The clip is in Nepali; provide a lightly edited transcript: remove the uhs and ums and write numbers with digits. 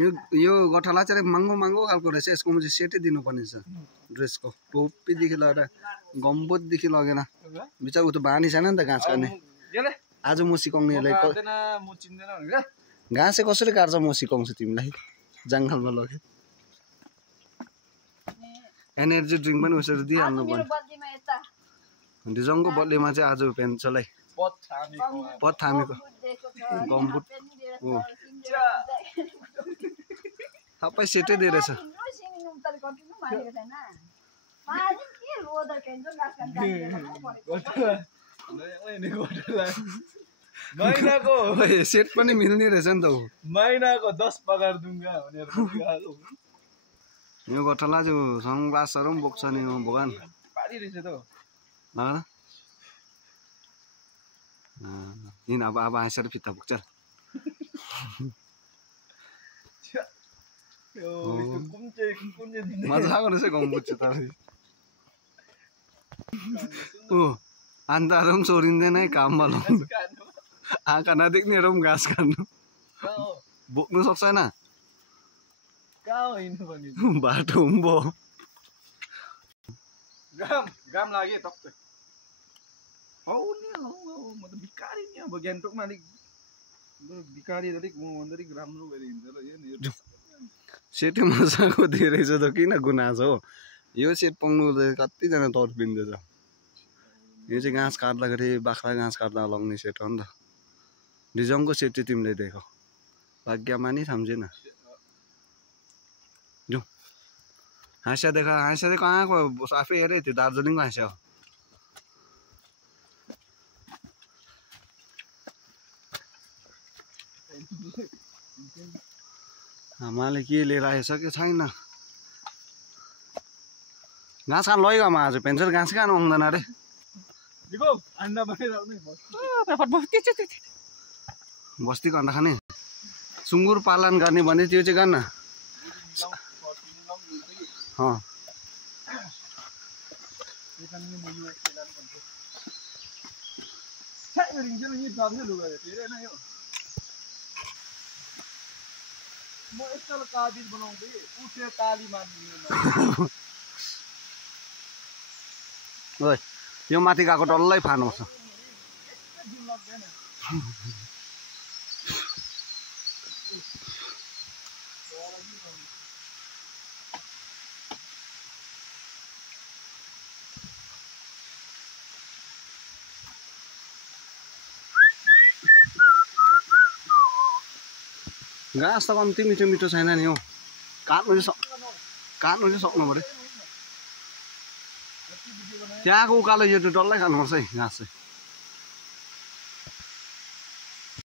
यो गठला चाहिँ महँगो खालको रहेछ यसको म चाहिँ सेटै दिनुपर्ने छ ड्रेसको टोपीदेखि लगेर गम्बुटदेखि लगेर बिचरा उ त बानी छैन नि त घाँस काट्ने आज म सिकाउने यसलाई घाँसै कसरी काट्छ म सिकाउँछु तिमीलाई जङ्गलमा लगे एनर्जी ड्रिङ्क पनि उसरी दिइहाल्नु पर्ने डिजङको बर्थडेमा चाहिँ आज पेन्सलाई पद थामेको गम्बुट हो सबै सेटै दिएछ महिनाको सेट पनि मिल्ने रहेछ नि त महिनाको 10 पगार दुंगा भनेर यो गठला जो सनग्लासहरु पनि बोक्छ नि यो भगवान पारी रहेछ त इन अब हाँसेर फित्ता बोक्छ मजा आएको रहेछ गम्बुट चाहिँ ओ अन्धारो पनि छोडिँदैन है काममा लाउनु आँखा नदेख्नेहरू पनि घाँस काट्नु बोक्नु सक्छ होइन बाटो पनि भयो घाम लाग्यो टक्कै हौ नि म त बिकारी नि अब गान्तोकमा अलिक बिकारी अलिक म भन्दा अलिक राम्रो भएर हिँड्छ र यो सेटै मजाको धेरै छ त किन गुनासो हो यो सेट पाउनु कतिजना तर्पिँदैछ यो चाहिँ घाँस काट्दाखेरि बाख्रा घाँस काट्दा लगाउने सेट हो नि त डिजङको सेट चाहिँ तिमीले देखौ भाग्यमा नि सम्झेन जाउँ हाँस्या देखा कहाँको आफै हेरे त्यो दार्जिलिङको हाँस्या हो आमाले के लिएर आएछ कि छैन घाँस खान लैगयो आज पेन्सन घाँस खान आउँदैन अरे बस्तीको अन्डा खाने सुँगुर पालन गर्ने भने त्यो चाहिँ गर्न म एकल काबिल बनाउँदै उठे ताली मार्ने ओइ यो माथि गएको डल्लै फानुपर्छ घाँस त कम्ती मिठो मिठो छैन नि हौ काट्नु चाहिँ सक्नु पऱ्यो त्यहाँको उकालो यो डल्लै खानुपर्छ है घाँस चाहिँ